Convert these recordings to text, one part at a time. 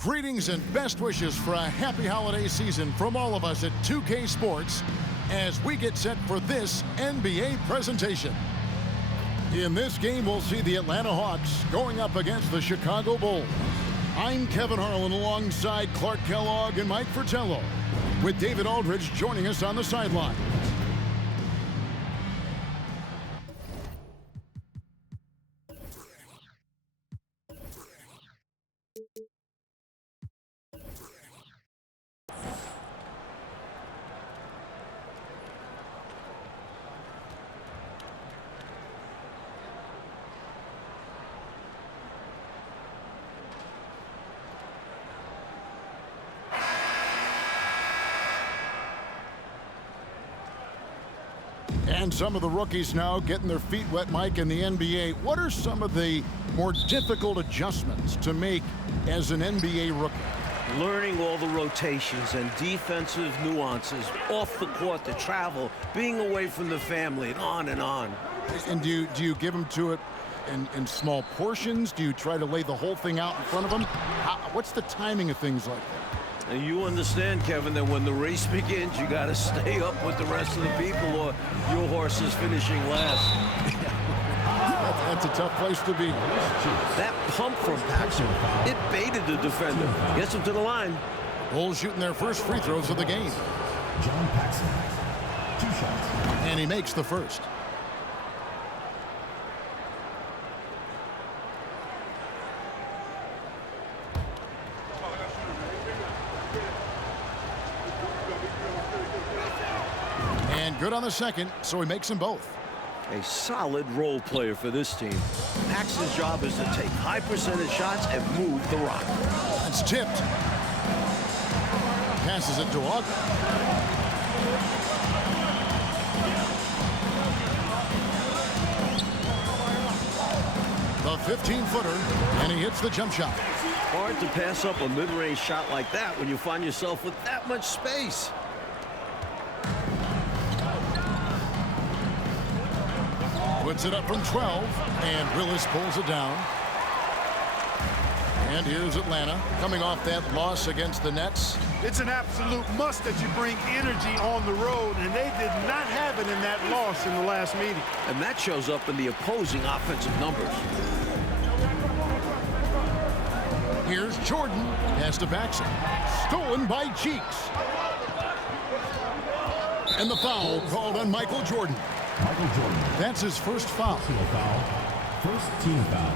Greetings and best wishes for a happy holiday season from all of us at 2K Sports as we get set for this NBA presentation. In this game, we'll see the Atlanta Hawks going up against the Chicago Bulls. I'm Kevin Harlan alongside Clark Kellogg and Mike Fratello, with David Aldridge joining us on the sideline. And some of the rookies now getting their feet wet, Mike, in the NBA. What are some of the more difficult adjustments to make as an NBA rookie? Learning all the rotations and defensive nuances off the court, the travel, being away from the family, and on and on. And do you give them to it in small portions? Do you try to lay the whole thing out in front of them? What's the timing of things like that? And you understand, Kevin, that when the race begins, you got to stay up with the rest of the people or your horse is finishing last. That's a tough place to be. That pump from Paxson, it baited the defender. Gets him to the line. Bulls shooting their first free throws of the game. John Paxson, 2 shots. And he makes the first. And good on the second, so he makes them both. A solid role player for this team. Paxson's job is to take high percentage shots and move the rock. It's tipped. Passes it to Ogden. The 15-footer, and he hits the jump shot. Hard to pass up a mid-range shot like that when you find yourself with that much space. Puts it up from 12, and Willis pulls it down. And here's Atlanta, coming off that loss against the Nets. It's an absolute must that you bring energy on the road, and they did not have it in that loss in the last meeting. And that shows up in the opposing offensive numbers. Here's Jordan, pass to Paxson. Stolen by Cheeks. And the foul called on Michael Jordan. Michael Jordan. That's his first foul. Personal foul. First team foul.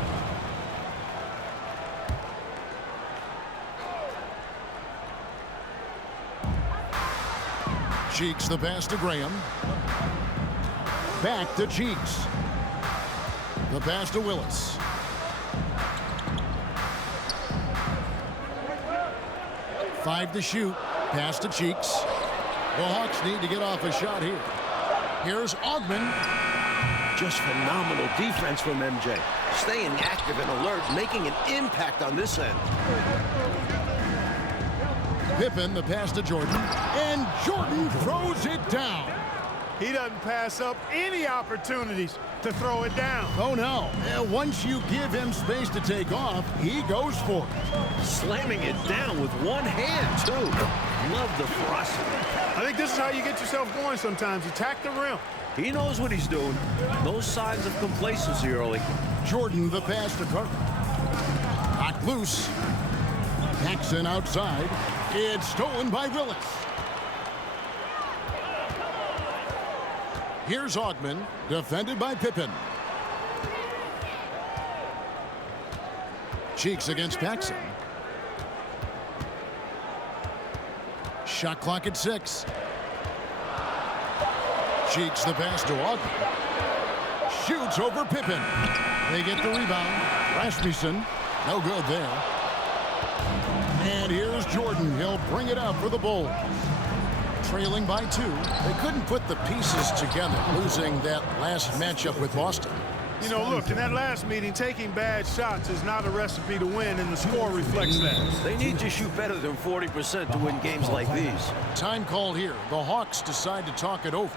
Cheeks the pass to Graham. Back to Cheeks. The pass to Willis. Five to shoot. Pass to Cheeks. The Hawks need to get off a shot here. Here's Ogden. Just phenomenal defense from MJ. Staying active and alert, making an impact on this end. Pippen, the pass to Jordan. And Jordan throws it down. He doesn't pass up any opportunities to throw it down. Oh, no. Once you give him space to take off, he goes for it. Slamming it down with one hand, too. Love the ferocity. I think this is how you get yourself going sometimes. Attack the rim. He knows what he's doing. No signs of complacency early. Jordan, the pass to Carter. Knocked loose. Paxson outside. It's stolen by Willis. Here's Ogden, defended by Pippen. Cheeks against Paxson. Shot clock at 6. Cheeks the pass to Ogden. Shoots over Pippen. They get the rebound. Rasmussen, no good there. And here's Jordan. He'll bring it up for the Bulls. Trailing by 2. They couldn't put the pieces together, losing that last matchup with Boston. You know, look, in that last meeting, taking bad shots is not a recipe to win, and the score reflects that. They need to shoot better than 40% to win games like these. Time called here. The Hawks decide to talk it over.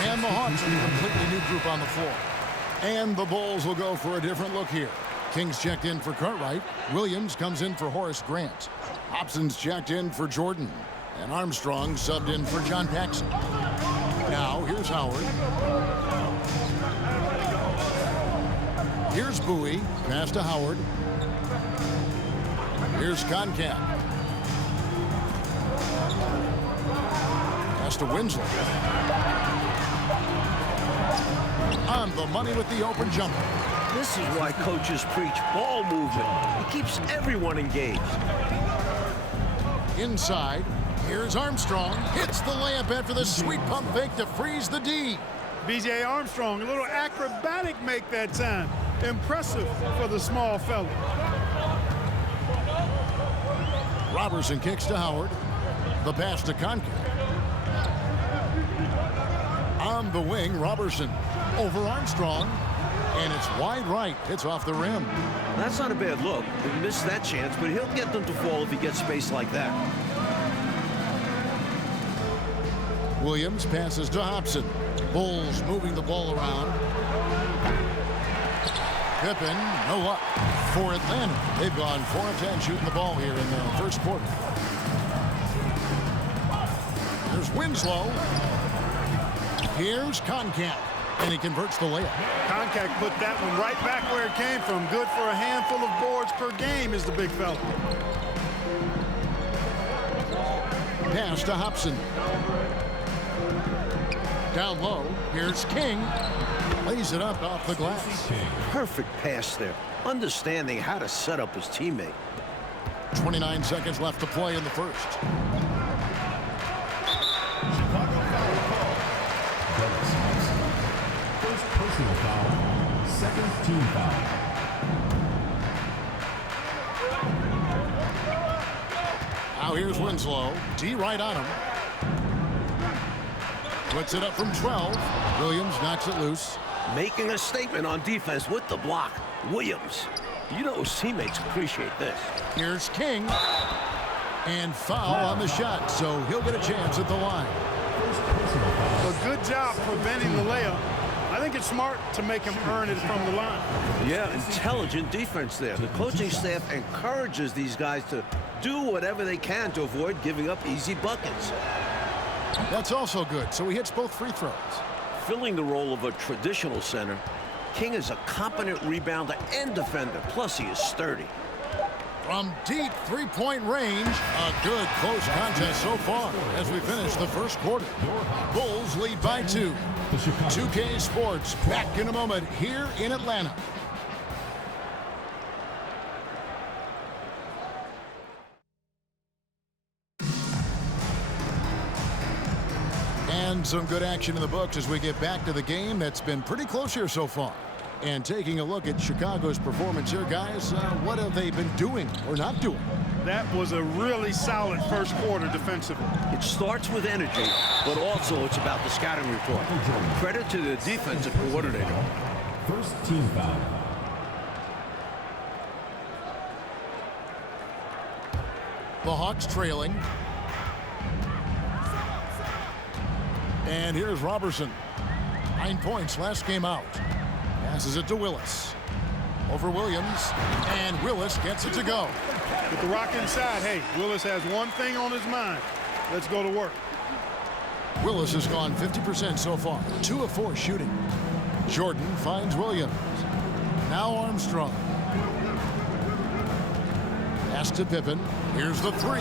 And the Hawks with a completely new group on the floor. And the Bulls will go for a different look here. King's checked in for Cartwright. Williams comes in for Horace Grant. Hobson's checked in for Jordan. And Armstrong subbed in for John Paxson. Now, here's Howard. Here's Bowie. Pass to Howard. Here's Concat. Pass to Winslow. On the money with the open jumper. This is why coaches preach ball movement. It keeps everyone engaged. Inside, here's Armstrong. Hits the layup after the sweet pump fake to freeze the D. B.J. Armstrong, a little acrobatic make that time. Impressive for the small fella. Robertson kicks to Howard. The pass to Concat. On the wing, Robertson over Armstrong. And it's wide right. It's off the rim. That's not a bad look. He missed that chance, but he'll get them to fall if he gets space like that. Williams passes to Hobson. Bulls moving the ball around. Pippen, no luck for Atlanta. They've gone 4 of 10 shooting the ball here in the first quarter. There's Winslow. Here's Concat. And he converts the layup. Concat put that one right back where it came from. Good for a handful of boards per game is the big fella. Pass to Hobson. Down low, here's King. Lays it up off the glass. Perfect pass there. Understanding how to set up his teammate. 29 seconds left to play in the first. First personal foul, second team foul. Now here's Winslow. D right on him. Puts it up from 12. Williams knocks it loose. Making a statement on defense with the block. Williams. You know his teammates appreciate this. Here's King. And foul on the shot, so he'll get a chance at the line. A good job preventing the layup. I think it's smart to make him earn it from the line. Yeah, intelligent defense there. The coaching staff encourages these guys to do whatever they can to avoid giving up easy buckets. That's also good, so he hits both free throws. Filling the role of a traditional center, King is a competent rebounder and defender, plus he is sturdy. From deep three-point range, a good close contest so far as we finish the first quarter. Bulls lead by 2. 2K Sports back in a moment here in Atlanta. And some good action in the books as we get back to the game that's been pretty close here so far. And taking a look at Chicago's performance here, guys, what have they been doing or not doing? That was a really solid first quarter defensively. It starts with energy, but also it's about the scouting report. Credit to the defensive coordinator. First team foul. The Hawks trailing. And here's Robertson. 9 points last game out. Passes it to Willis. Over Williams. And Willis gets it to go. With the rock inside, hey, Willis has one thing on his mind. Let's go to work. Willis has gone 50% so far. 2 of 4 shooting. Jordan finds Williams. Now Armstrong. Pass to Pippen. Here's the 3.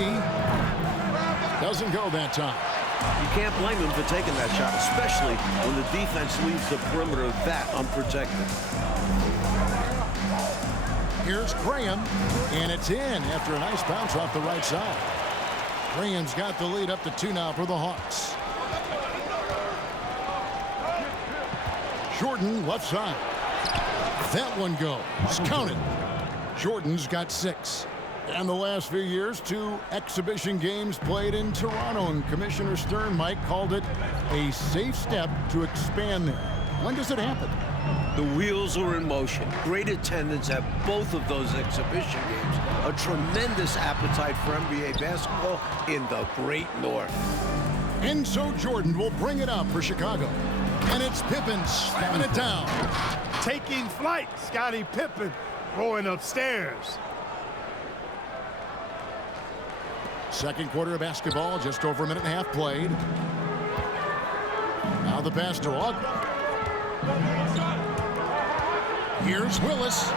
Doesn't go that time. You can't blame him for taking that shot, especially when the defense leaves the perimeter that unprotected. Here's Graham, and it's in after a nice bounce off the right side. Graham's got the lead up to 2 now for the Hawks. Jordan left side. That one goes. Count it. Jordan's got 6. And the last few years, 2 exhibition games played in Toronto, and Commissioner Stern, Mike, called it a safe step to expand there. When does it happen? The wheels are in motion. Great attendance at both of those exhibition games. A tremendous appetite for NBA basketball in the Great North. And so Jordan will bring it up for Chicago. And it's Pippen slamming it down. Taking flight, Scottie Pippen. going upstairs. Second quarter of basketball, just over a minute and a half played. Now the pass to Ogden. Here's Willis.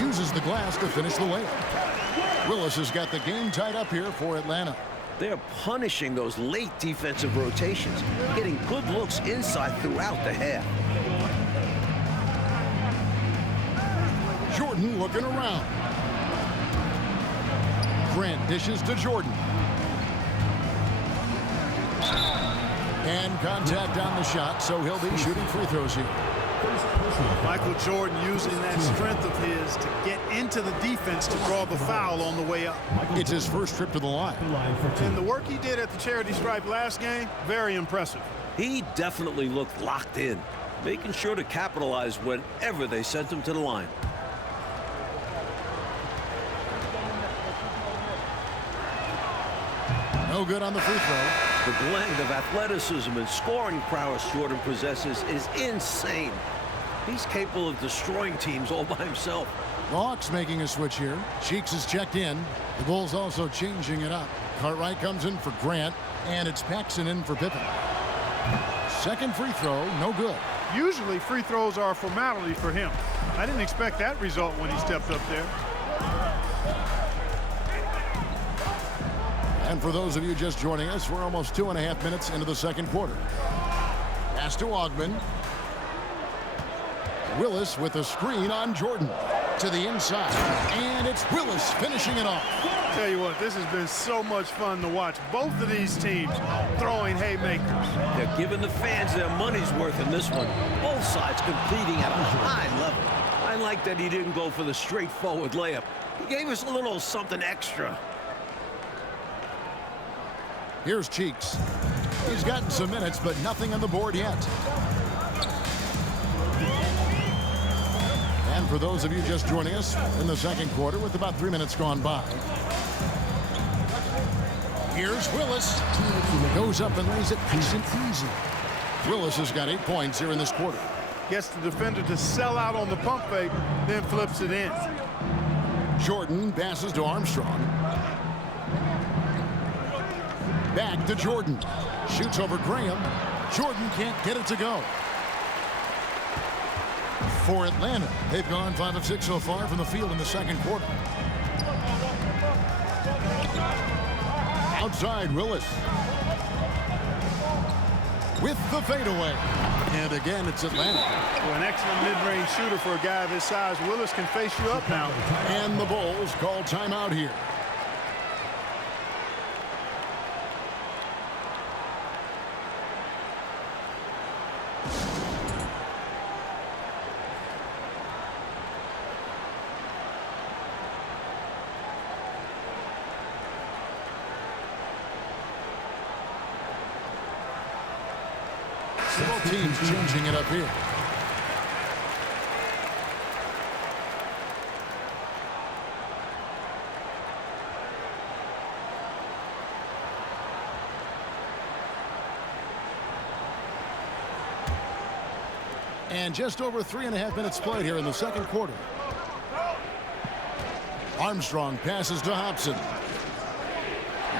Uses the glass to finish the layup. Willis has got the game tied up here for Atlanta. They're punishing those late defensive rotations, getting good looks inside throughout the half. Jordan looking around. Grant dishes to Jordan. And contact on the shot, so he'll be shooting free throws here. Michael Jordan using that strength of his to get into the defense to draw the foul on the way up. It's his first trip to the line. And the work he did at the charity stripe last game, very impressive. He definitely looked locked in, making sure to capitalize whenever they sent him to the line. No good on the free throw. The blend of athleticism and scoring prowess Jordan possesses is insane. He's capable of destroying teams all by himself. The Hawks making a switch here. Cheeks is checked in. The Bulls also changing it up. Cartwright comes in for Grant, and it's Paxson in for Pippen. Second free throw, no good. Usually free throws are a formality for him. I didn't expect that result when he stepped up there. And for those of you just joining us, we're almost 2.5 minutes into the second quarter. Pass to Ogden. Willis with a screen on Jordan to the inside. And it's Willis finishing it off. Tell you what, this has been so much fun to watch. Both of these teams throwing haymakers. They're giving the fans their money's worth in this one. Both sides competing at a high level. I like that he didn't go for the straightforward layup. He gave us a little something extra. Here's Cheeks. He's gotten some minutes, but nothing on the board yet. And for those of you just joining us in the second quarter with about 3 minutes gone by. Here's Willis. Goes up and lays it nice and easy. Willis has got 8 points here in this quarter. Gets the defender to sell out on the pump fake, then flips it in. Jordan passes to Armstrong. Back to Jordan. Shoots over Graham. Jordan can't get it to go. For Atlanta, they've gone 5 of 6 so far from the field in the second quarter. Outside, Willis. With the fadeaway. And again, it's Atlanta. Well, an excellent mid-range shooter for a guy of his size. Willis can face you up now. And the Bulls call timeout here. Both teams changing it up here. And just over 3.5 minutes played here in the second quarter. Armstrong passes to Hobson.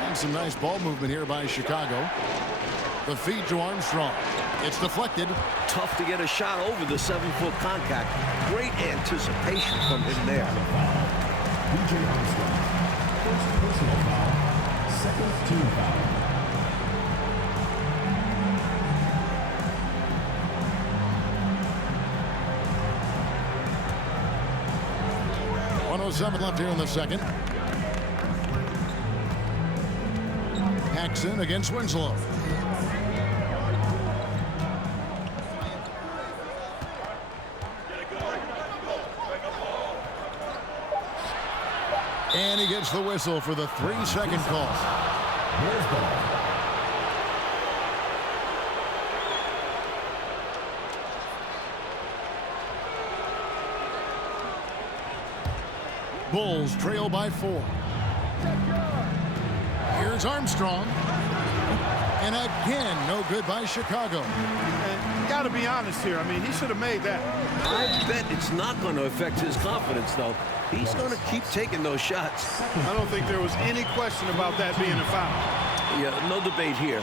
And some nice ball movement here by Chicago. The feed to Armstrong. It's deflected. Tough to get a shot over the 7-foot contact. Great anticipation from him there. DJ Armstrong. First personal foul. Second team foul. .107 left here in the second. Paxson against Winslow. And he gets the whistle for the 3-second call. Here's ball. Bulls trail by 4. Here's Armstrong. And again, no good by Chicago. And got to be honest here. I mean, he should have made that. I bet it's not going to affect his confidence, though. He's going to keep taking those shots. I don't think there was any question about that being a foul. Yeah, no debate here.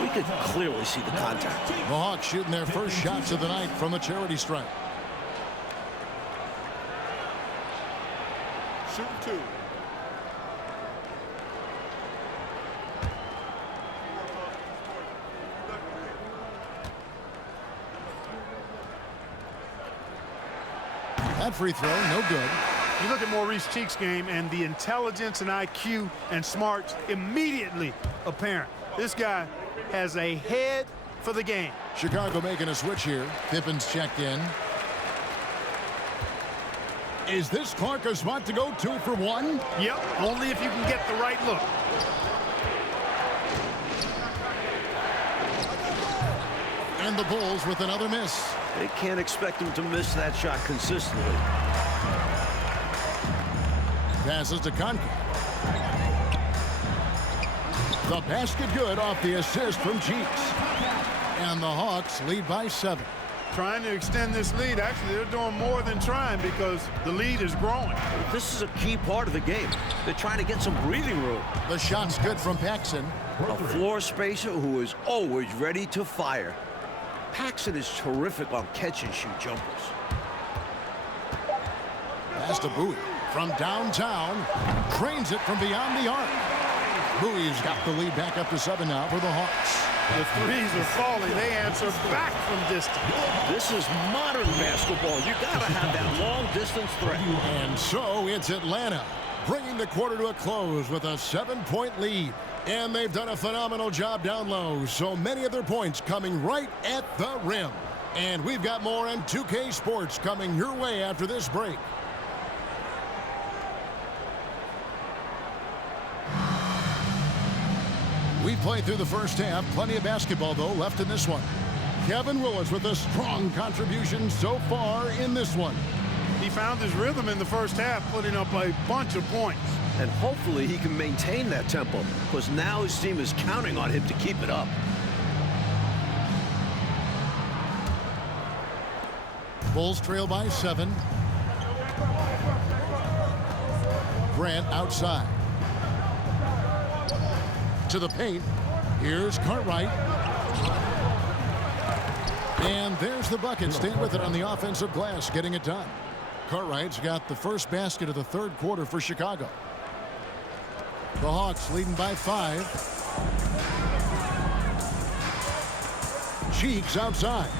We could clearly see the contact. The Hawks shooting their first shots of the night from the charity stripe. Shooting 2. That free throw, no good. You look at Maurice Cheek's game, and the intelligence and IQ and smarts immediately apparent. This guy has a head for the game. Chicago making a switch here. Pippen's checked in. Is this Clark a spot to go 2 for 1? Yep, only if you can get the right look. And the Bulls with another miss. They can't expect him to miss that shot consistently. Passes to Conca. The basket good off the assist from Cheeks. And the Hawks lead by 7. Trying to extend this lead. Actually, they're doing more than trying because the lead is growing. This is a key part of the game. They're trying to get some breathing room. The shot's good from Paxson. A floor spacer who is always ready to fire. Paxson is terrific on catch-and-shoot jumpers. Pass to Bowie from downtown. Cranes it from beyond the arc. Bowie's got the lead back up to 7 now for the Hawks. The threes are falling. They answer back from distance. This is modern basketball. You got to have that long-distance threat. And so it's Atlanta bringing the quarter to a close with a 7-point lead. And they've done a phenomenal job down low. So many of their points coming right at the rim. And we've got more on 2K Sports coming your way after this break. We played through the first half. Plenty of basketball, though, left in this one. Kevin Willis with a strong contribution so far in this one. He found his rhythm in the first half, putting up a bunch of points. And hopefully he can maintain that tempo, because now his team is counting on him to keep it up. Bulls trail by 7. Grant outside. To the paint. Here's Cartwright. And there's the bucket. Staying with it on the offensive glass, getting it done. Cartwright's got the first basket of the third quarter for Chicago. The Hawks leading by 5. Cheeks outside.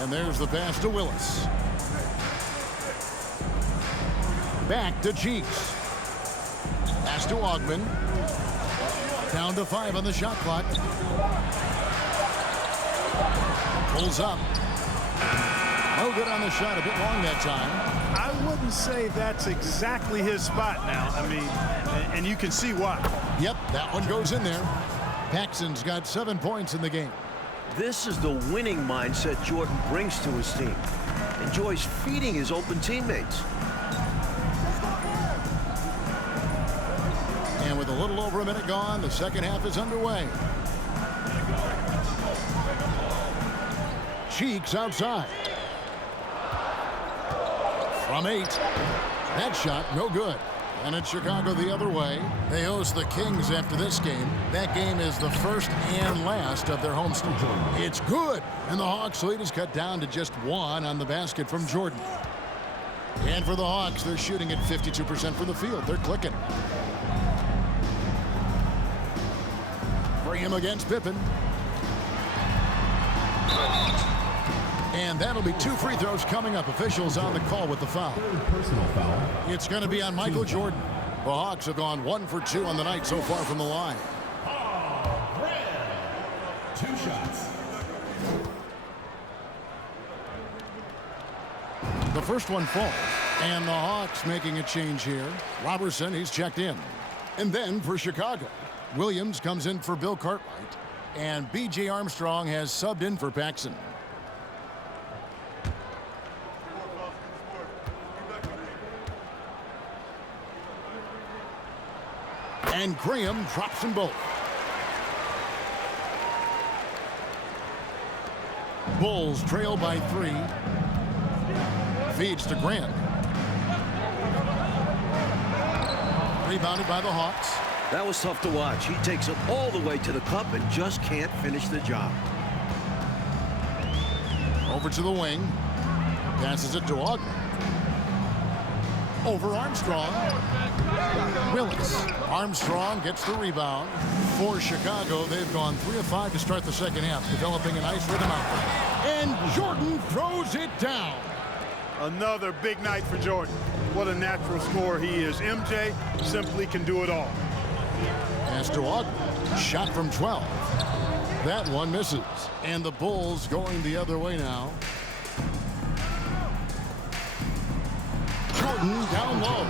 And there's the pass to Willis. Back to Cheeks. Pass to Augman. Down to 5 on the shot clock. Pulls up. No good on the shot. A bit long that time. I wouldn't say that's exactly his spot now. I mean, and you can see why. Yep, that one goes in there. Paxson's got 7 points in the game. This is the winning mindset Jordan brings to his team. Enjoys feeding his open teammates. And with a little over a minute gone, the second half is underway. Cheeks outside. From 8. That shot, no good. And it's Chicago the other way. They host the Kings after this game. That game is the first and last of their homestand. It's good. And the Hawks lead is cut down to just 1 on the basket from Jordan. And for the Hawks, they're shooting at 52% from the field. They're clicking. Graham against Pippen. And that'll be 2 free throws coming up. Officials on the call with the foul. Personal foul. It's going to be on Michael Jordan. The Hawks have gone 1 for 2 on the night so far from the line. Red. 2 shots. The first one falls. And the Hawks making a change here. Robertson, he's checked in. And then for Chicago, Williams comes in for Bill Cartwright. And B.J. Armstrong has subbed in for Paxson. And Graham drops them both. Bulls trail by 3. Feeds to Grant. Rebounded by the Hawks. That was tough to watch. He takes it all the way to the cup and just can't finish the job. Over to the wing. Passes it to Ogden. Over Armstrong. Willis. Armstrong gets the rebound. For Chicago, they've gone 3 of 5 to start the second half, developing a nice rhythm out there. And Jordan throws it down. Another big night for Jordan. What a natural scorer he is. MJ simply can do it all. Pass to Ogden. Shot from 12. That one misses. And the Bulls going the other way now. Jordan down low.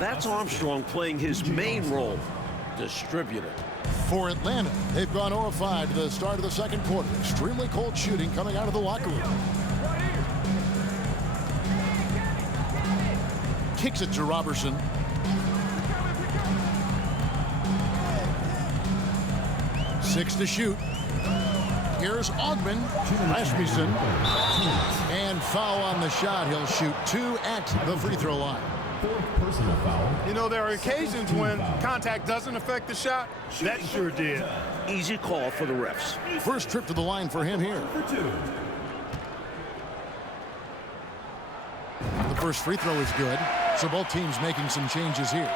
That's Armstrong playing his main role, distributor. For Atlanta, they've gone 0 of 5 to the start of the second quarter. Extremely cold shooting coming out of the locker room. Kicks it to Robertson. Six to shoot. Here's Ogden. Rasmussen. And foul on the shot. He'll shoot 2 at the free throw line. Personal foul. You know, there are occasions when contact doesn't affect the shot. That sure did. Easy call for the refs. First trip to the line for him here. The first free throw is good, so both teams making some changes here.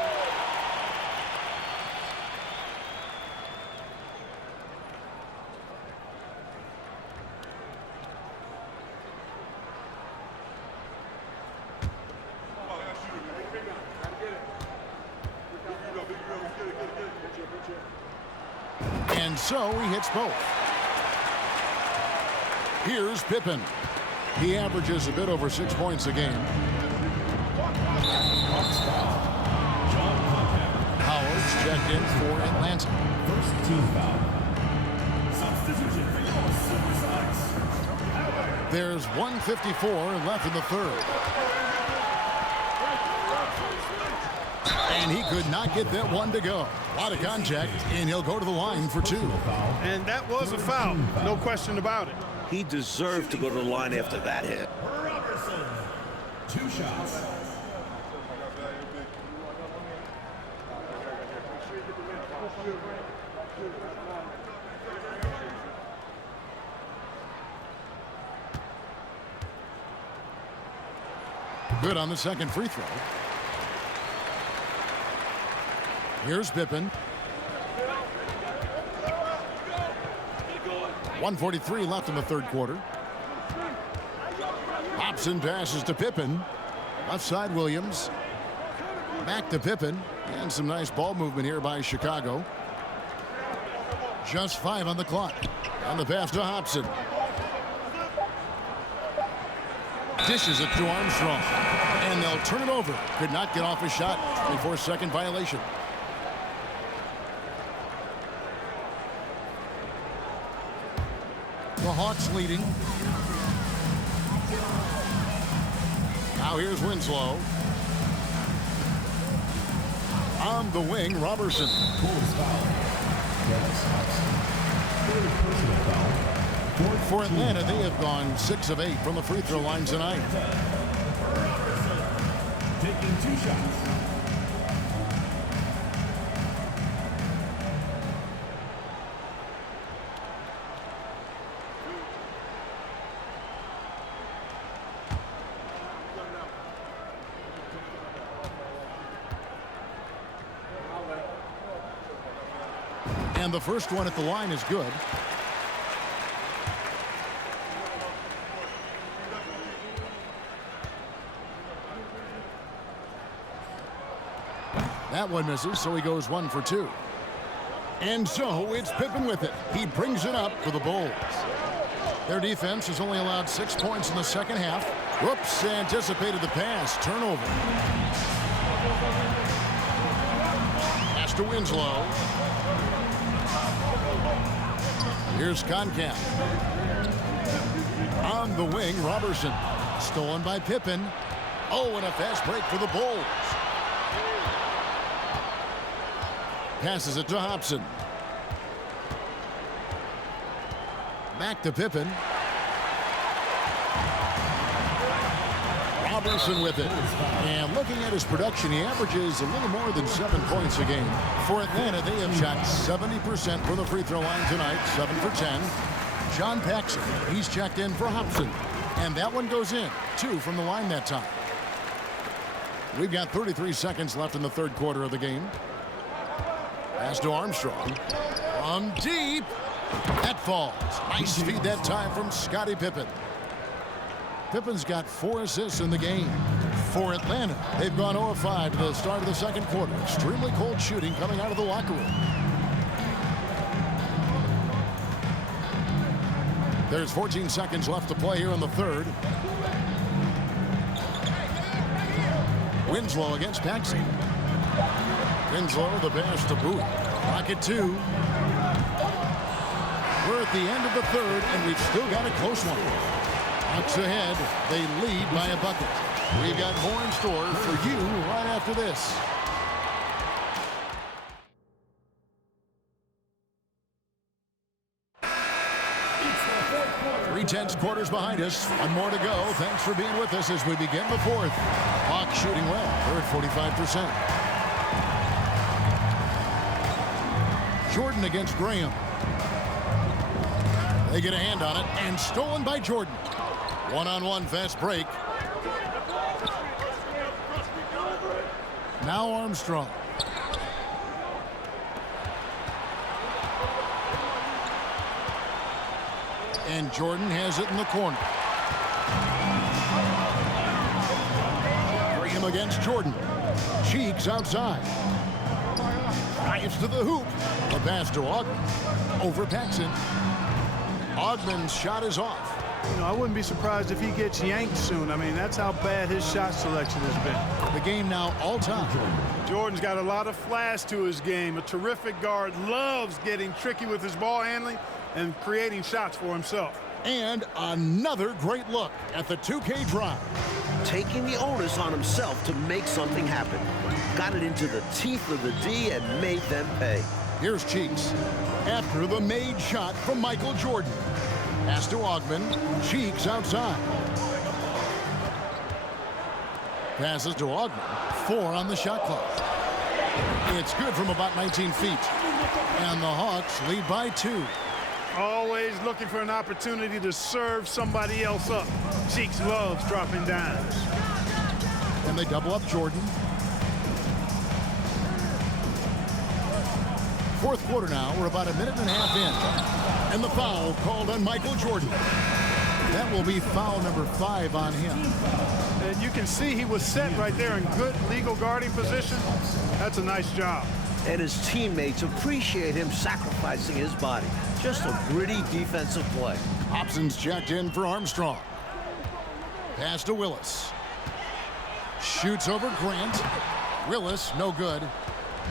And so he hits both. Here's Pippen. He averages a bit over 6 points a game. Howard's checked in for Atlanta. First team foul. There's 1:54 left in the third. And he could not get that one to go. A lot of contact, and he'll go to the line for 2. And that was a foul. No question about it. He deserved to go to the line after that hit. Robertson. 2 shots. Good on the second free throw. Here's Pippen. 1:43 left in the third quarter. Hobson passes to Pippen. Left side Williams. Back to Pippen. And some nice ball movement here by Chicago. Just 5 on the clock. On the pass to Hobson. Dishes it to Armstrong. And they'll turn it over. Could not get off a shot before second violation. The Hawks leading. Now here's Winslow. On the wing, Robertson. Bulls foul. Yes. Third personal foul. For Atlanta, they have gone 6 of 8 from the free throw line tonight. Robertson taking 2 shots. And the first one at the line is good. That one misses, so he goes 1 for 2. And so it's Pippen with it. He brings it up for the Bulls. Their defense has only allowed 6 points in the second half. Whoops, anticipated the pass. Turnover. Pass to Winslow. Here's Concat. On the wing, Robertson. Stolen by Pippen. Oh, and a fast break for the Bulls. Passes it to Hobson. Back to Pippen. Iverson with it. And looking at his production, he averages a little more than 7 points a game. For Atlanta, they have shot 70% from the free throw line tonight, 7 for 10. John Paxson, he's checked in for Hobson. And that one goes in, 2 from the line that time. We've got 33 seconds left in the third quarter of the game. Pass to Armstrong. From deep. That falls. Nice feed that time from Scottie Pippen. Pippen's got 4 assists in the game. For Atlanta, they've gone 0 of 5 to the start of the second quarter. Extremely cold shooting coming out of the locker room. There's 14 seconds left to play here in the third. Winslow against Paxson. Winslow, the pass to Bowie. Rocket 2. We're at the end of the third, and we've still got a close one. Bucks ahead. They lead by a bucket. We've got more in store for you right after this. Three-tenths quarters behind us. One more to go. Thanks for being with us as we begin the fourth. Hawks shooting well. They're at 45%. Jordan against Graham. They get a hand on it, and stolen by Jordan. One-on-one fast break. Now Armstrong. And Jordan has it in the corner. Graham against Jordan. Cheeks outside. Drives to the hoop. A pass to Ogden. Over Paxson. Ogden's shot is off. You know, I wouldn't be surprised if he gets yanked soon. I mean, that's how bad his shot selection has been. The game now all time. Jordan's got a lot of flash to his game. A terrific guard, loves getting tricky with his ball handling and creating shots for himself. And another great look at the 2K drive. Taking the onus on himself to make something happen. Got it into the teeth of the D and made them pay. Here's Cheeks after the made shot from Michael Jordan. Pass to Ogden. Cheeks outside. Passes to Ogden. 4 on the shot clock. It's good from about 19 feet. And the Hawks lead by 2. Always looking for an opportunity to serve somebody else up. Cheeks loves dropping dimes. And they double up Jordan. Fourth quarter now. We're about a minute and a half in. And the foul called on Michael Jordan. That will be foul number 5 on him. And you can see he was set right there in good legal guarding position. That's a nice job. And his teammates appreciate him sacrificing his body. Just a gritty defensive play. Hobson's checked in for Armstrong. Pass to Willis. Shoots over Grant. Willis, no good.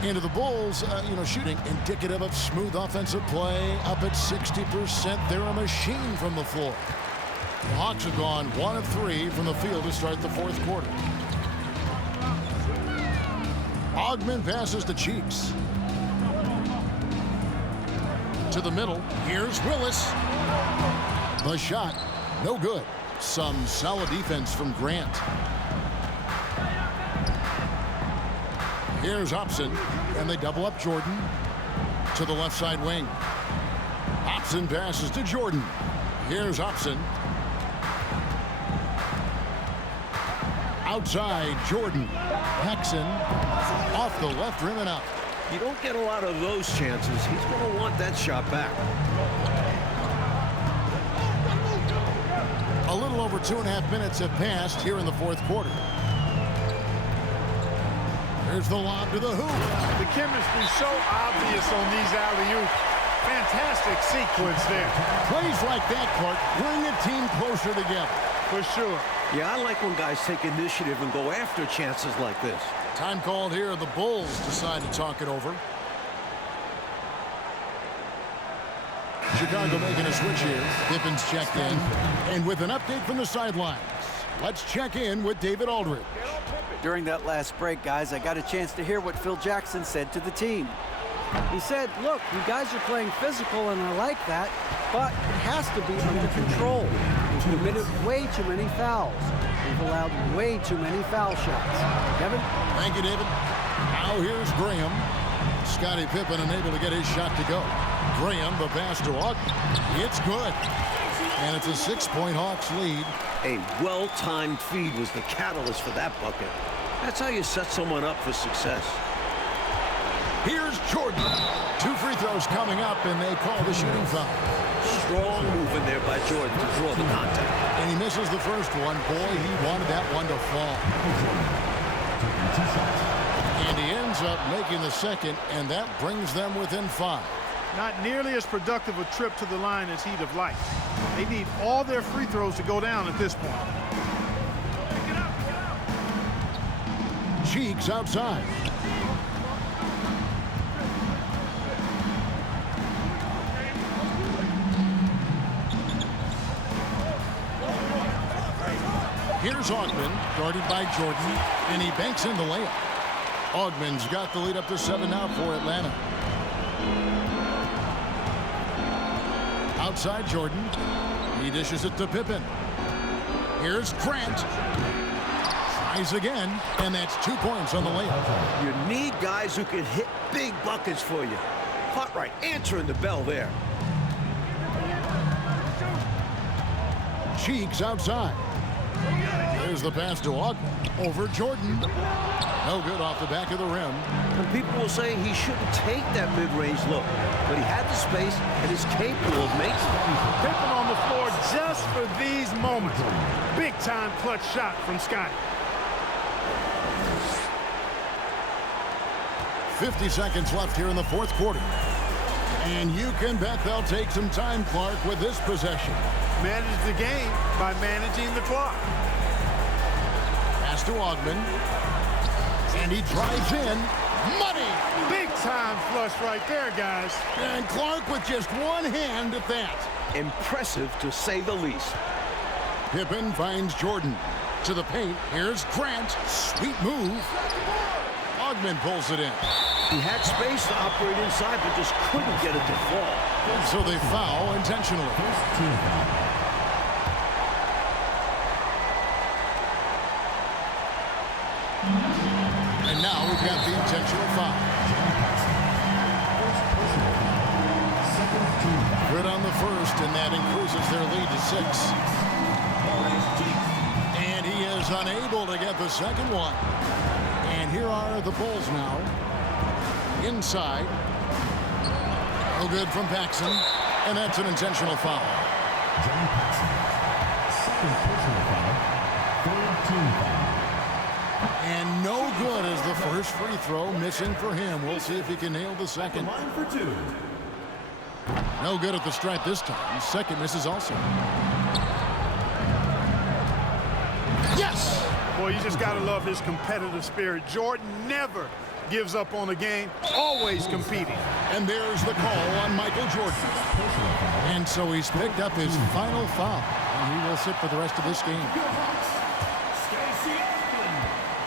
Into the Bulls, shooting indicative of smooth offensive play. Up at 60%. They're a machine from the floor. The Hawks have gone 1 of 3 from the field to start the fourth quarter. Ogden passes to Cheeks. To the middle. Here's Willis. The shot, no good. Some solid defense from Grant. Here's Hobson, and they double up Jordan to the left side wing. Hobson passes to Jordan. Here's Hobson. Outside, Jordan. Paxson off the left rim and out. You don't get a lot of those chances. He's going to want that shot back. A little over 2.5 minutes have passed here in the fourth quarter. There's the lob to the hoop. The chemistry's so obvious on these alley-oops. Fantastic sequence there. Plays like that, Clark, bring a team closer together. For sure. Yeah, I like when guys take initiative and go after chances like this. Time called here. The Bulls decide to talk it over. Chicago making a switch here. Pippen's checked in. And with an update from the sidelines, let's check in with David Aldridge. During that last break, guys, I got a chance to hear what Phil Jackson said to the team. He said, look, you guys are playing physical, and I like that, but it has to be under control. committed way too many fouls. We've allowed way too many foul shots. Kevin? Thank you, David. Now here's Graham. Scottie Pippen unable to get his shot to go. Graham, the pass to Ogden. It's good. And it's a 6-point Hawks lead. A well-timed feed was the catalyst for that bucket. That's how you set someone up for success. Here's Jordan. 2 free throws coming up, and they call the shooting foul. Strong move in there by Jordan to draw the contact. And he misses the first one. Boy, he wanted that one to fall. And he ends up making the second, and that brings them within 5. Not nearly as productive a trip to the line as he'd have liked. They need all their free throws to go down at this point. Cheeks outside. Here's Ogden, guarded by Jordan, and he banks in the layup. Ogden's got the lead up to 7 now for Atlanta. Outside Jordan. He dishes it to Pippen. Here's Grant. Tries again, and that's 2 points on the layup. You need guys who can hit big buckets for you. Cartwright answering the bell there. Cheeks outside. There's the pass to Ogden. Over Jordan. No good off the back of the rim. And people will say he shouldn't take that mid-range look, but he had the space and is capable of making it. Pippen on the floor just for these moments. Big-time clutch shot from Scottie. 50 seconds left here in the fourth quarter. And you can bet they'll take some time, Clark, with this possession. Manage the game by managing the clock. Pass to Ogden. And he drives in. Money! Big-time flush right there, guys. And Clark with just one hand at that. Impressive, to say the least. Pippen finds Jordan. To the paint. Here's Grant. Sweet move. Ogden pulls it in. He had space to operate inside, but just couldn't get it to fall. And so they foul intentionally. And now we've got the intentional foul. Good on the first, and that increases their lead to 6. And he is unable to get the second one. And here are the Bulls now. Inside. No good from Paxson. And that's an intentional foul. John Paxson. Second personal foul. Third team foul. And no good as the first free throw missing for him. We'll see if he can nail the second. Line for 2. No good at the stripe this time. Second misses also. Yes! Boy, you just got to love his competitive spirit. Jordan never gives up on a game, always competing. And there's the call on Michael Jordan. And so he's picked up his final foul. And he will sit for the rest of this game.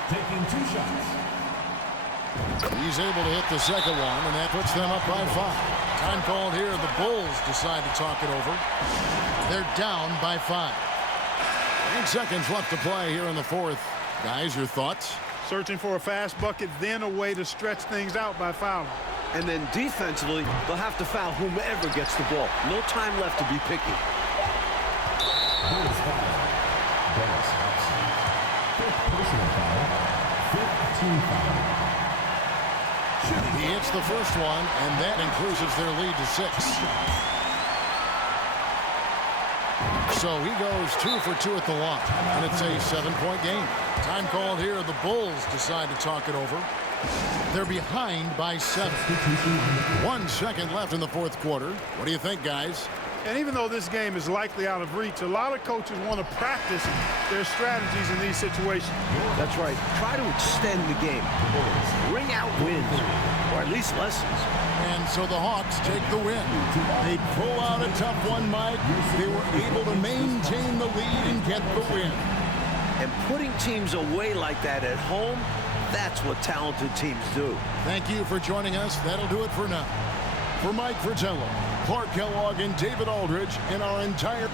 Taking 2 shots. He's able to hit the second one, and that puts them up by 5. Time called here. The Bulls decide to talk it over. They're down by 5. 8 seconds left to play here in the fourth. Guys, your thoughts? Searching for a fast bucket, then a way to stretch things out by fouling. And then defensively, they'll have to foul whomever gets the ball. No time left to be picky. Bulls foul. Dennis Hobson. 5th personal foul. 5th team foul. He hits the first one, and that increases their lead to 6. So he goes 2 for 2 at the line, and it's a 7-point game. Time called here. The Bulls decide to talk it over. They're behind by 7. 1 second left in the fourth quarter. What do you think, guys? And even though this game is likely out of reach, a lot of coaches want to practice their strategies in these situations. That's right. Try to extend the game. Bring out wins, or at least lessons. And so the Hawks take the win. They pull out a tough one, Mike. They were able to maintain the lead and get the win. And putting teams away like that at home, that's what talented teams do. Thank you for joining us. That'll do it for now. For Mike Fratello, Clark Kellogg, and David Aldridge, and our entire